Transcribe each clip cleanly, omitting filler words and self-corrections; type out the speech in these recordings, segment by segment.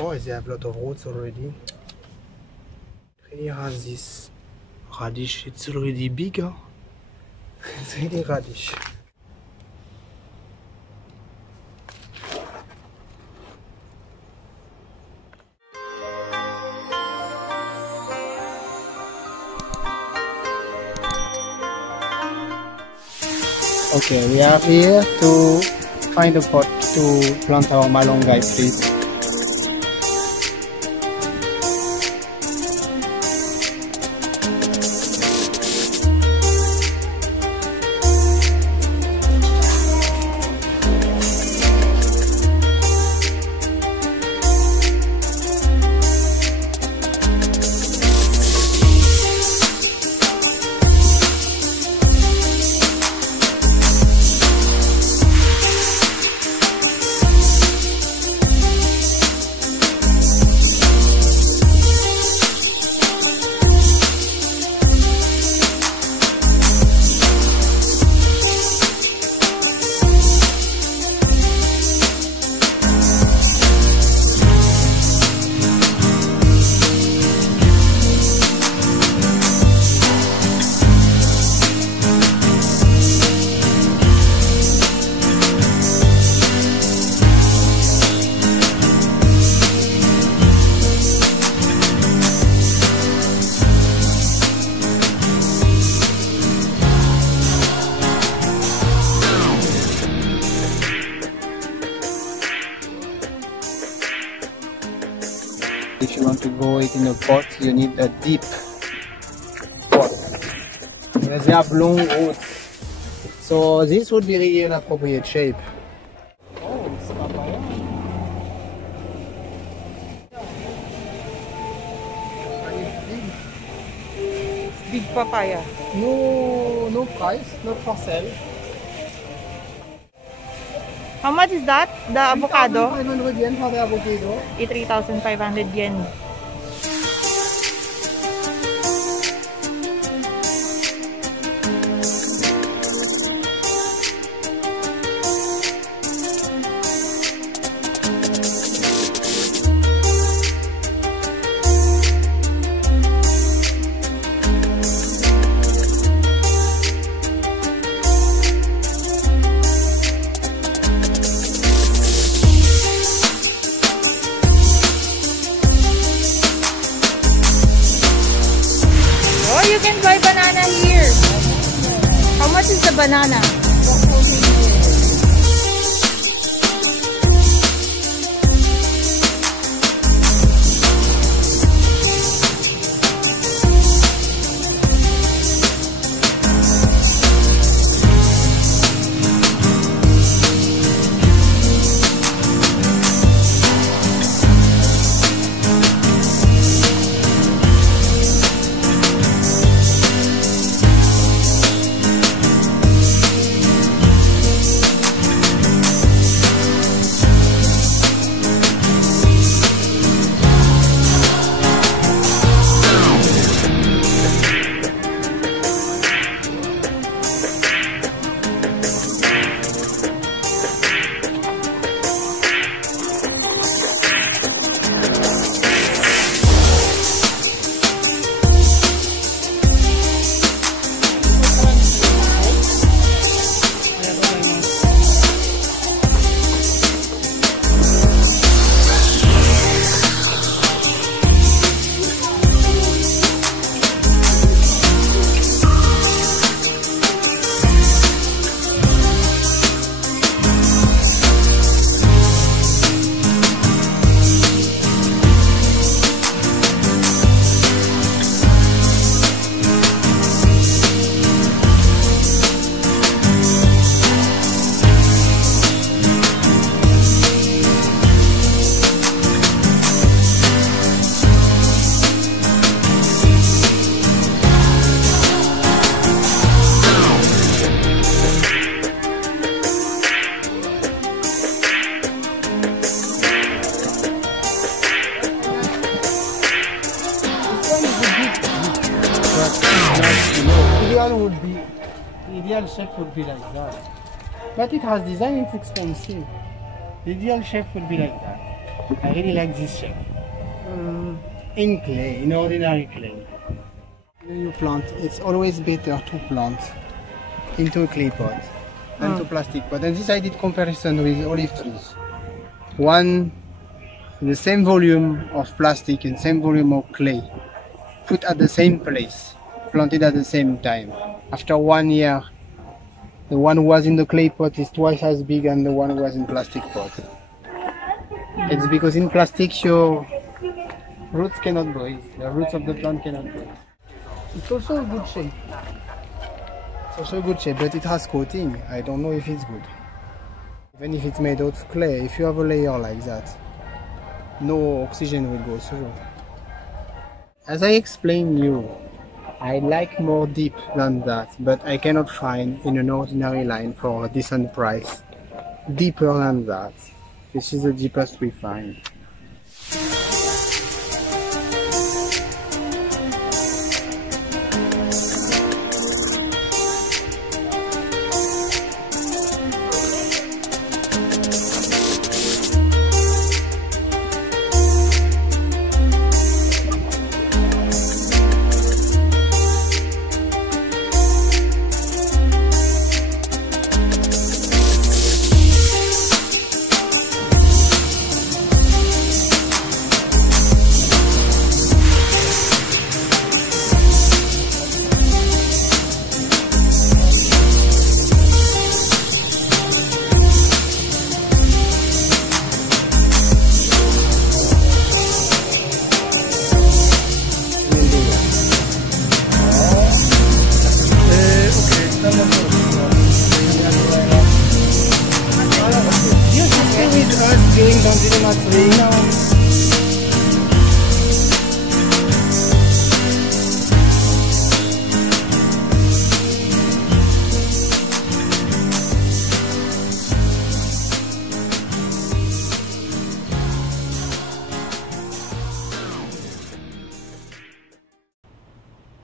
Oh, they have a lot of roots already. Here has this radish. It's already big, huh? It's really radish. Okay, we are here to find a pot to plant our Malunggay trees. If you want to grow it in a pot, you need a deep pot. Because they have long roots. So this would be really an appropriate shape. Oh, it's papaya. It's big papaya. No price, not for sale. How much is that? The avocado? 3,500 yen for the avocado. 3,500 yen. You can buy banana here. How much is the banana? The ideal shape would be like that. But it has design, it's expensive. The ideal shape would be like that. I really like this shape. In clay, in ordinary clay. When you plant, it's always better to plant into a clay pot than to plastic pot. And this I did comparison with olive trees. One, the same volume of plastic and same volume of clay, put at the same place, planted at the same time. After 1 year, the one who was in the clay pot is twice as big as the one who was in plastic pot. It's because in plastic your roots cannot breathe, the roots of the plant cannot breathe. It's also a good shape. It's also a good shape, but it has coating. I don't know if it's good. Even if it's made out of clay, if you have a layer like that, no oxygen will go through. As I explained you, I like more deep than that, but I cannot find in an ordinary line for a decent price deeper than that. This is the deepest we find.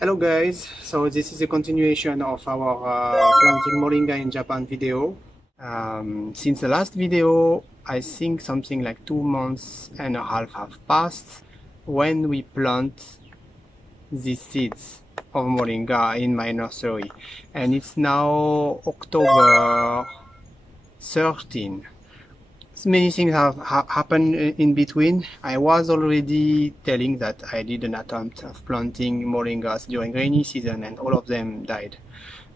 Hello guys, so this is a continuation of our planting Moringa in Japan video. Since the last video, I think something like 2 months and a half have passed when we plant these seeds of Moringa in my nursery, and it's now October 13. Many things have happened in between. I was already telling that I did an attempt of planting moringas during rainy season and all of them died.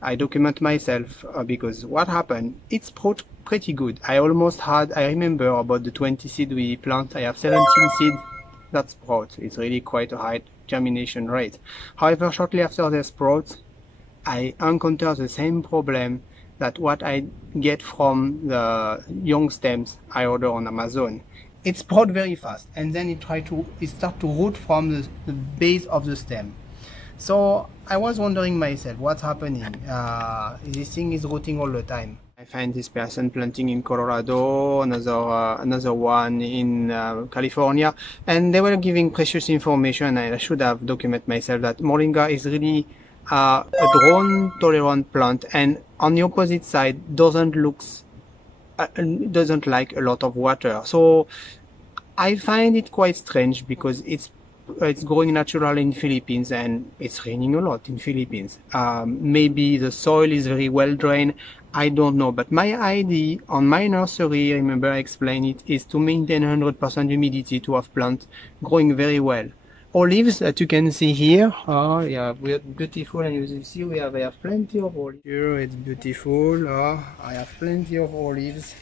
I document myself because what happened, it sprout pretty good. I remember about the 20 seeds we plant, I have 17 seeds that sprout. It's really quite a high germination rate. However, shortly after they sprout, I encounter the same problem that what I get from the young stems I order on Amazon. It sprout very fast and then it start to root from the base of the stem. So I was wondering myself, what's happening? This thing is rooting all the time. I find this person planting in Colorado, another one in California, and they were giving precious information, and I should have documented myself that Moringa is really a drought tolerant plant, and on the opposite side doesn't like a lot of water. So I find it quite strange because it's growing naturally in Philippines and it's raining a lot in Philippines. Maybe the soil is very well drained, I don't know, but my idea on my nursery, remember I explained it, is to maintain 100% humidity to have plants growing very well. Olives that you can see here, yeah, we're beautiful, and you see I have plenty of olives. Here it's beautiful, I have plenty of olives.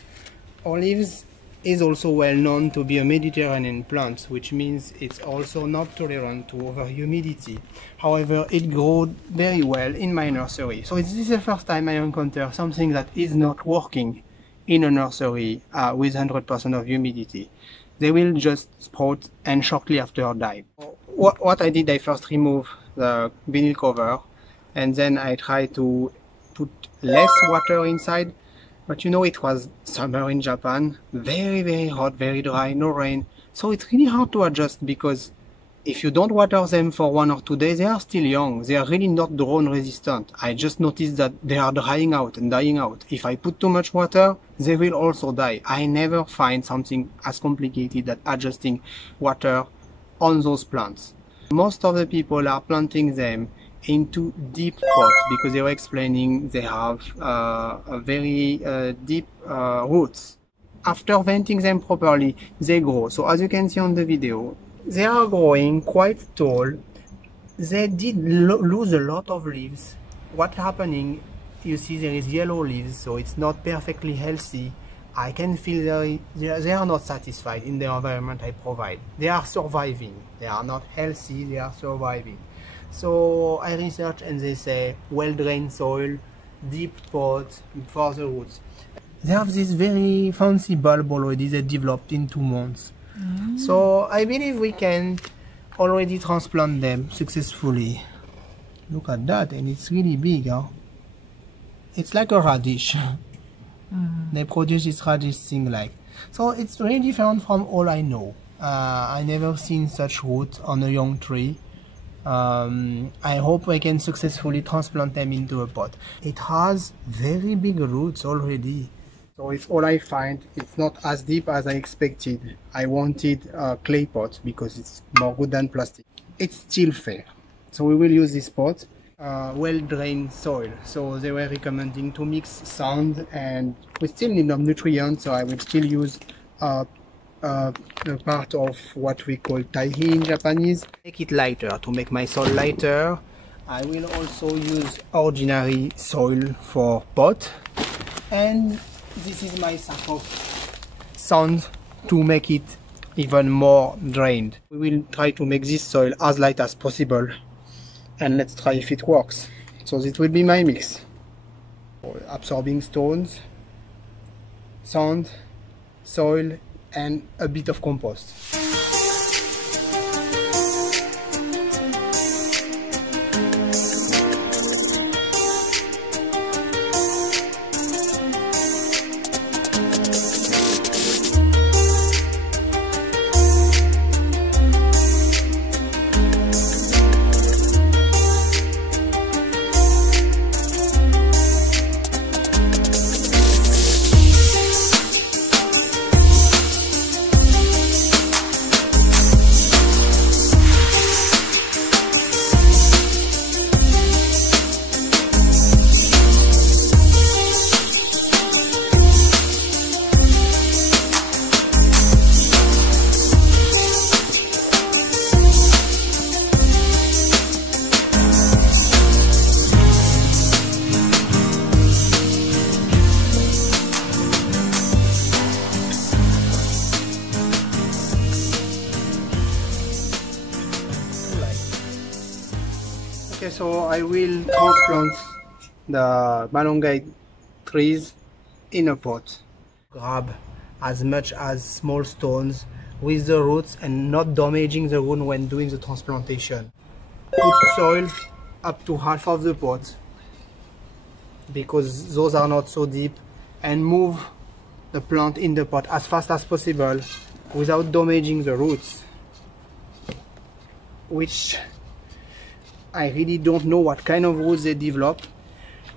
Olives is also well known to be a Mediterranean plant, which means it's also not tolerant to over humidity. However, it grows very well in my nursery. So this is the first time I encounter something that is not working in a nursery with 100% of humidity. They will just sprout and shortly after die. What I did, I first removed the vinyl cover and then I tried to put less water inside. But you know, it was summer in Japan, very hot, very dry, no rain. So it's really hard to adjust because If you don't water them for 1 or 2 days, they are still young. They are really not drone resistant. I just noticed that they are drying out and dying out. If I put too much water, they will also die. I never find something as complicated as adjusting water on those plants. Most of the people are planting them into deep pots because they were explaining they have a very deep roots. After venting them properly, they grow. So as you can see on the video, they are growing quite tall. They did lose a lot of leaves. What's happening, you see there is yellow leaves, so it's not perfectly healthy. I can feel they are not satisfied in the environment I provide. They are surviving. They are not healthy, they are surviving. So I research and they say well-drained soil, deep pot for the roots. They have this very fancy bulb already that developed in 2 months. So I believe we can already transplant them successfully. Look at that, and it's really big, huh? It's like a radish. They produce this radish thing like. So it's really different from all I know. I never seen such roots on a young tree. I hope I can successfully transplant them into a pot. It has very big roots already. So it's all I find. It's not as deep as I expected. I wanted a clay pot because it's more good than plastic. It's still fair. So we will use this pot. Well-drained soil. So they were recommending to mix sand, and we still need some nutrients, so I will still use a part of what we call taihi in Japanese. Make it lighter, to make my soil lighter. I will also use ordinary soil for pot, and this is my sack of sand to make it even more drained. We will try to make this soil as light as possible, and let's try if it works. So this will be my mix. Absorbing stones, sand, soil, and a bit of compost. Okay, so I will transplant the Malunggay trees in a pot. Grab as much as small stones with the roots and not damaging the root when doing the transplantation. Put soil up to half of the pot because those are not so deep, and move the plant in the pot as fast as possible without damaging the roots, which I really don't know what kind of roots they develop.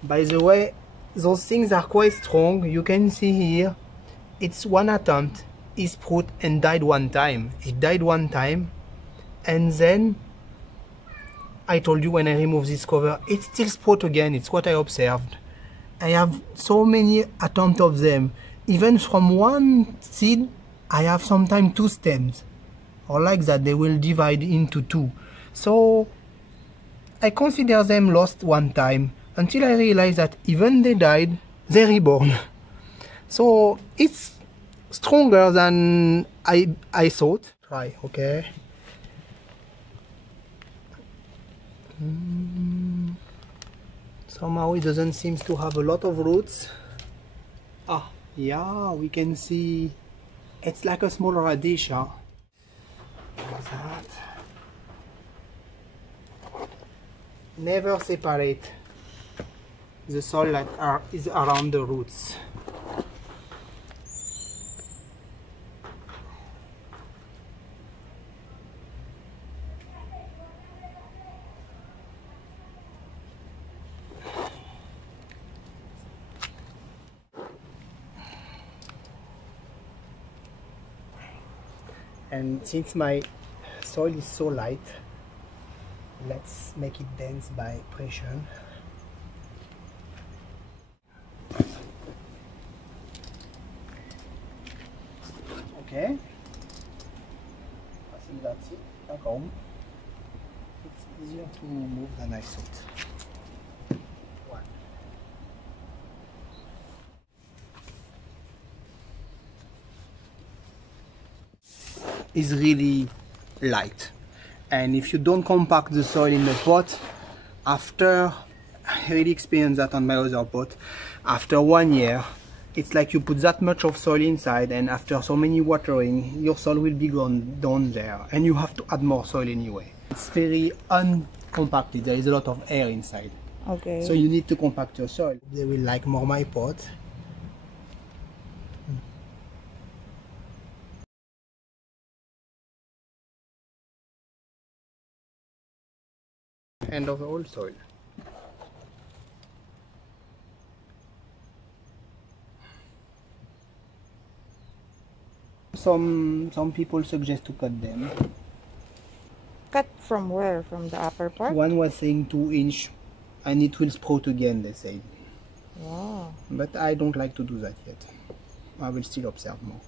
By the way, those things are quite strong. You can see here, it's one attempt, it sprout and died one time. It died one time, and then I told you when I remove this cover, it still sprout again. It's what I observed. I have so many attempts of them. Even from one seed, I have sometimes 2 stems, or like that they will divide into 2. So I consider them lost one time until I realized that even they died, they reborn. So it's stronger than I thought. Try, okay. Somehow it doesn't seem to have a lot of roots. Ah, yeah, we can see it's like a small radish. Huh? Like that. Never separate the soil that is around the roots. And since my soil is so light, let's make it dense by pressure. Okay, I think that's it. Back home. It's easier to move than I thought. One. Is really light, and if you don't compact the soil in the pot, after I really experienced that on my other pot, after 1 year it's like you put that much of soil inside, and after so many watering your soil will be gone down there and you have to add more soil anyway. It's very uncompacted, there is a lot of air inside. Okay. So you need to compact your soil. They will like more my pot. And of the whole soil. Some people suggest to cut them. Cut from where? From the upper part? One was saying 2 inch and it will sprout again, they said. Wow. But I don't like to do that yet. I will still observe more.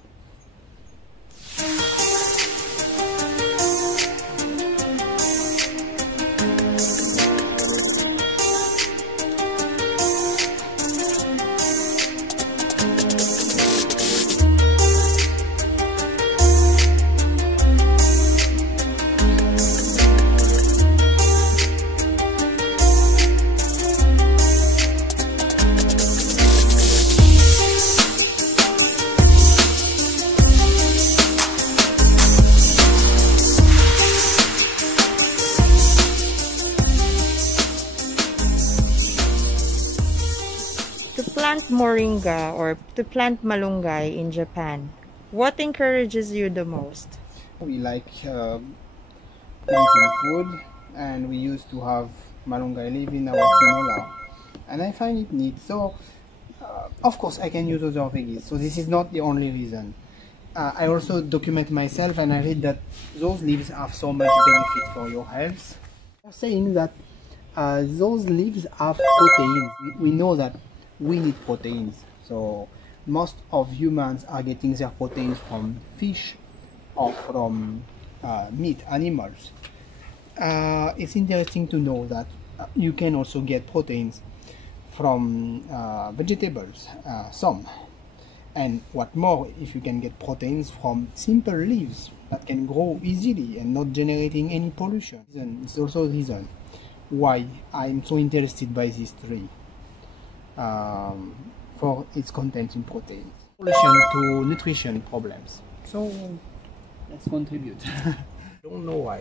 Moringa or to plant malunggay in Japan, what encourages you the most? We like planting food, and we used to have malunggay leaf in our canola, and I find it neat. So of course I can use other veggies, so this is not the only reason. I also document myself, and I read that those leaves have so much benefit for your health. They're saying that those leaves have proteins. We know that we need proteins, so most of humans are getting their proteins from fish or from meat animals. It's interesting to know that you can also get proteins from vegetables, some, and what more, if you can get proteins from simple leaves that can grow easily and not generating any pollution. It's also a reason why I'm so interested by these tree. For its content in protein. Solution to nutrition problems. So let's contribute. Don't know why.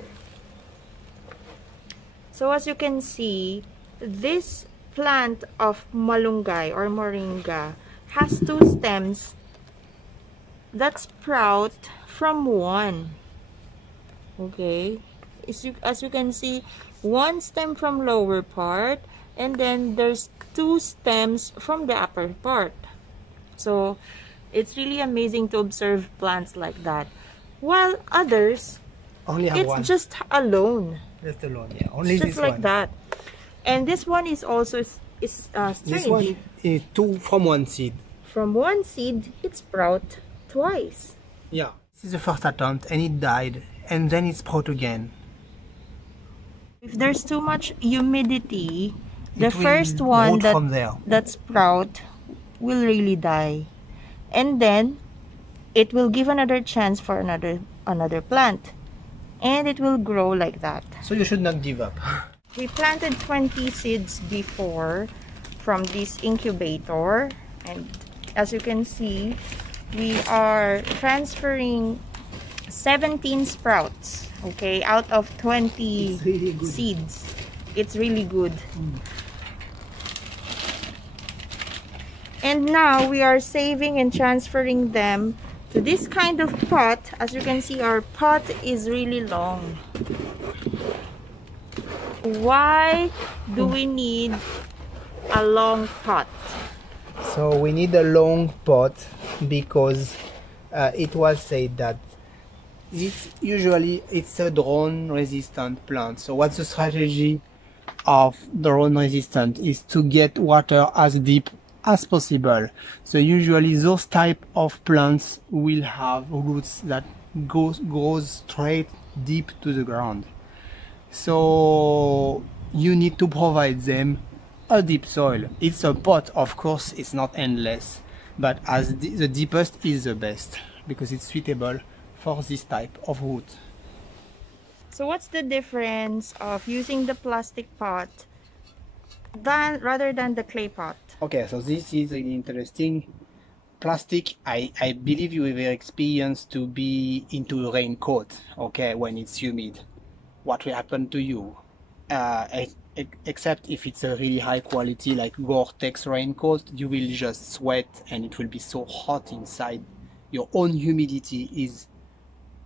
So as you can see, this plant of malunggay or moringa has 2 stems that sprout from one. Okay, as you can see, 1 stem from lower part, and then there's 2 stems from the upper part. So it's really amazing to observe plants like that, while others only have it's one. just alone. Just alone, yeah. Only just this like one. that. And this one is also sturdy. This one is 2 from 1 seed. From 1 seed it sprout twice. Yeah. This is the first attempt, and it died, and then it sprout again. If there's too much humidity, the first one that sprout will really die, and then it will give another chance for another plant, and it will grow like that. So you should not give up. We planted 20 seeds before from this incubator, and as you can see, we are transferring 17 sprouts, okay, out of 20 seeds. It's really good. And now we are saving and transferring them to this kind of pot. As you can see, our pot is really long. Why do we need a long pot? So we need a long pot because it was said that this usually it's a drone resistant plant. So what's the strategy of drone resistant is to get water as deep as possible. So usually those type of plants will have roots that goes straight deep to the ground. So you need to provide them a deep soil. It's a pot, of course, it's not endless, but as the deepest is the best because it's suitable for this type of root. So what's the difference of using the plastic pot rather than the clay pot? Okay, so this is really interesting. Plastic, I believe you are very experienced to be into a raincoat, okay, when it's humid. What will happen to you? Except if it's a really high quality like Gore-Tex raincoat, you will just sweat and it will be so hot inside. Your own humidity is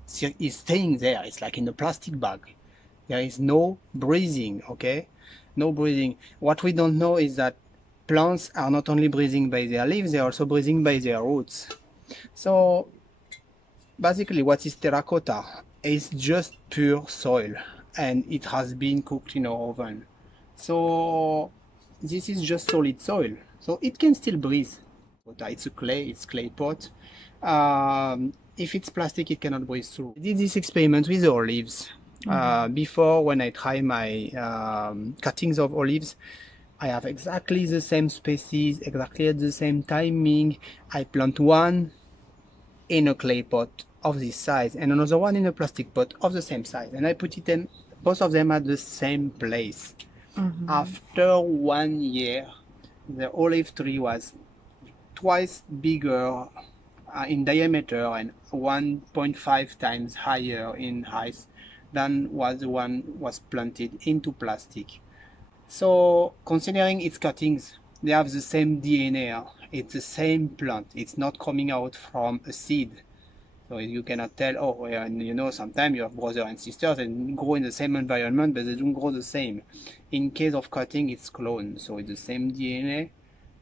staying there. It's like in a plastic bag. There is no breathing, okay? No breathing. What we don't know is that plants are not only breathing by their leaves, they're also breathing by their roots. So basically what is terracotta is just pure soil and it has been cooked in our oven. So this is just solid soil. So it can still breathe. It's a clay pot. If it's plastic, it cannot breathe through. I did this experiment with olives. Before, when I try my cuttings of olives, I have exactly the same species, exactly at the same timing. I plant one in a clay pot of this size and another one in a plastic pot of the same size. And I put it in, both of them at the same place. After 1 year, the olive tree was twice bigger in diameter and 1.5 times higher in height than was the one was planted into plastic. So considering its cuttings, they have the same DNA. It's the same plant. It's not coming out from a seed. So you cannot tell, oh, and you know, sometimes you have brothers and sisters and grow in the same environment, but they don't grow the same. In case of cutting, it's cloned. So it's the same DNA.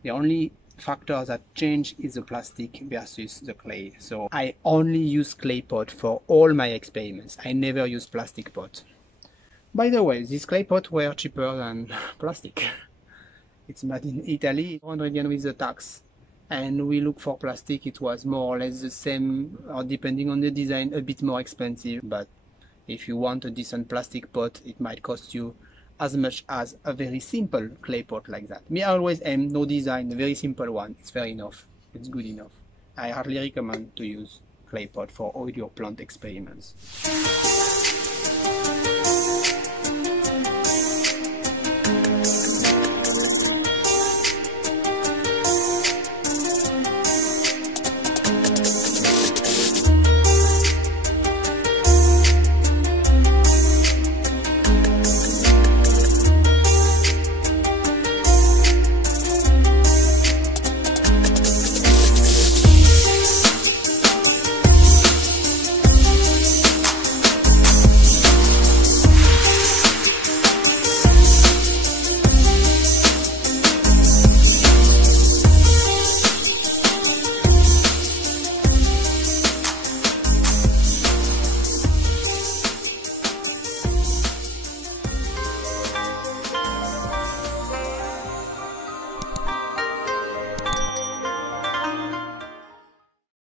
The only factor that change is the plastic versus the clay. So I only use clay pot for all my experiments. I never use plastic pot. By the way, these clay pots were cheaper than plastic. It's made in Italy, 100 yen with the tax. And we look for plastic, it was more or less the same, or depending on the design, a bit more expensive. But if you want a decent plastic pot, it might cost you as much as a very simple clay pot like that. Me, I always aim no design, a very simple one. It's fair enough. It's good enough. I hardly recommend to use clay pot for all your plant experiments.